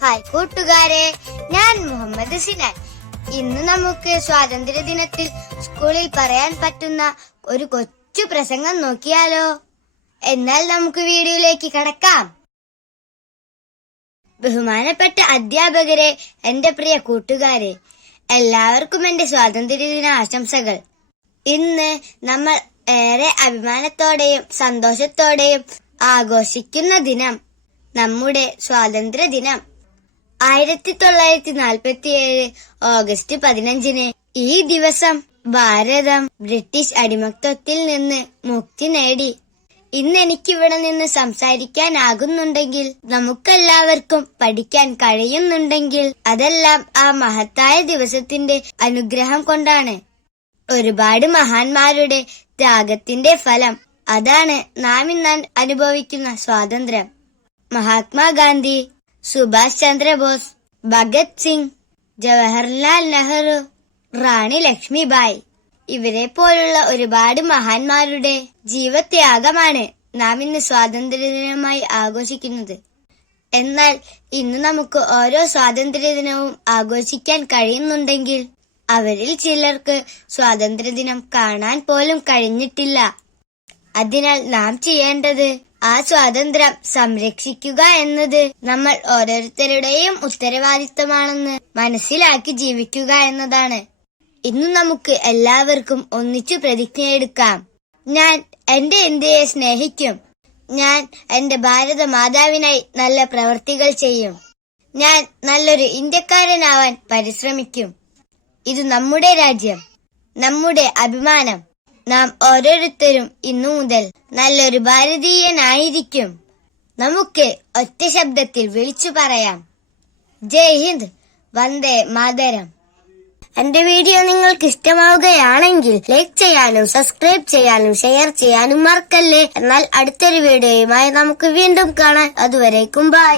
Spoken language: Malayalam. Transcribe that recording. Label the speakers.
Speaker 1: ഹായ് കൂട്ടുകാരെ ഞാൻ മുഹമ്മദ് സിനാൻ ഇന്ന് നമുക്ക് സ്വാതന്ത്ര്യ ദിനത്തിൽ സ്കൂളിൽ പറയാൻ പറ്റുന്ന ഒരു കൊച്ചു പ്രസംഗം നോക്കിയാലോ? എന്നാൽ നമുക്ക് വീഡിയോയിലേക്ക് കടക്കാം. ബഹുമാനപ്പെട്ട അധ്യാപകരെ എന്റെ പ്രിയ കൂട്ടുകാരെ എല്ലാവർക്കും എന്റെ സ്വാതന്ത്ര്യദിന ആശംസകൾ. ഇന്ന് നമ്മൾ ഏറെ അഭിമാനത്തോടെയും സന്തോഷത്തോടെയും ആഘോഷിക്കുന്ന ദിനം നമ്മുടെ സ്വാതന്ത്ര്യ ദിനം. ആയിരത്തി തൊള്ളായിരത്തി നാൽപ്പത്തി ഏഴ് ഓഗസ്റ്റ് പതിനഞ്ചിന് ഈ ദിവസം ഭാരതം ബ്രിട്ടീഷ് അടിമത്വത്തിൽ നിന്ന് മുക്തി നേടി. ഇന്ന് എനിക്കിവിടെ നിന്ന് സംസാരിക്കാനാകുന്നുണ്ടെങ്കിൽ നമുക്കെല്ലാവർക്കും പഠിക്കാൻ കഴിയുന്നുണ്ടെങ്കിൽ അതെല്ലാം ആ മഹത്തായ ദിവസത്തിന്റെ അനുഗ്രഹം കൊണ്ടാണ്. ഒരുപാട് മഹാന്മാരുടെ ത്യാഗത്തിന്റെ ഫലം അതാണ് നാം ഇന്ന് അനുഭവിക്കുന്ന സ്വാതന്ത്ര്യം. മഹാത്മാഗാന്ധി സുഭാഷ് ചന്ദ്രബോസ് ഭഗത് സിംഗ് ജവഹർലാൽ നെഹ്റു റാണി ലക്ഷ്മിബായ്. ഇവരെ പോലുള്ള ഒരുപാട് മഹാന്മാരുടെ ജീവത്യാഗമാണ് നാം ഇന്ന് സ്വാതന്ത്ര്യദിനമായി ആഘോഷിക്കുന്നത്. എന്നാൽ ഇന്ന് നമുക്ക് ഓരോ സ്വാതന്ത്ര്യദിനവും ആഘോഷിക്കാൻ കഴിയുന്നുണ്ടെങ്കിൽ അവരിൽ ചിലർക്ക് സ്വാതന്ത്ര്യദിനം കാണാൻ പോലും കഴിഞ്ഞിട്ടില്ല. അതിനാൽ നാം ചെയ്യേണ്ടത് ആ സ്വാതന്ത്ര്യം സംരക്ഷിക്കുക എന്നത് നമ്മൾ ഓരോരുത്തരുടെയും ഉത്തരവാദിത്തമാണെന്ന് മനസ്സിലാക്കി ജീവിക്കുക എന്നതാണ്. ഇന്ന് നമുക്ക് എല്ലാവർക്കും ഒന്നിച്ചു പ്രതിജ്ഞയെടുക്കാം. ഞാൻ എന്റെ ഇന്ത്യയെ സ്നേഹിക്കും. ഞാൻ എന്റെ ഭാരത മാതാവിനായി നല്ല പ്രവർത്തികൾ ചെയ്യും. ഞാൻ നല്ലൊരു ഇന്ത്യക്കാരനാവാൻ പരിശ്രമിക്കും. ഇത് നമ്മുടെ രാജ്യം നമ്മുടെ അഭിമാനം. നാം ഓരോരുത്തരും ഇന്നു മുതൽ നല്ലൊരു ഭാരതീയനായിരിക്കും. നമുക്ക് ഒറ്റ ശബ്ദത്തിൽ വിളിച്ചു പറയാം. ജയ് ഹിന്ദ്. വന്ദേ മാതരം. എന്റെ വീഡിയോ നിങ്ങൾക്ക് ഇഷ്ടമാവുകയാണെങ്കിൽ ലൈക്ക് ചെയ്യാനും സബ്സ്ക്രൈബ് ചെയ്യാനും ഷെയർ ചെയ്യാനും മറക്കല്ലേ. എന്നാൽ അടുത്തൊരു വീഡിയോയുമായി നമുക്ക് വീണ്ടും കാണാം. അതുവരേക്കും ബൈ.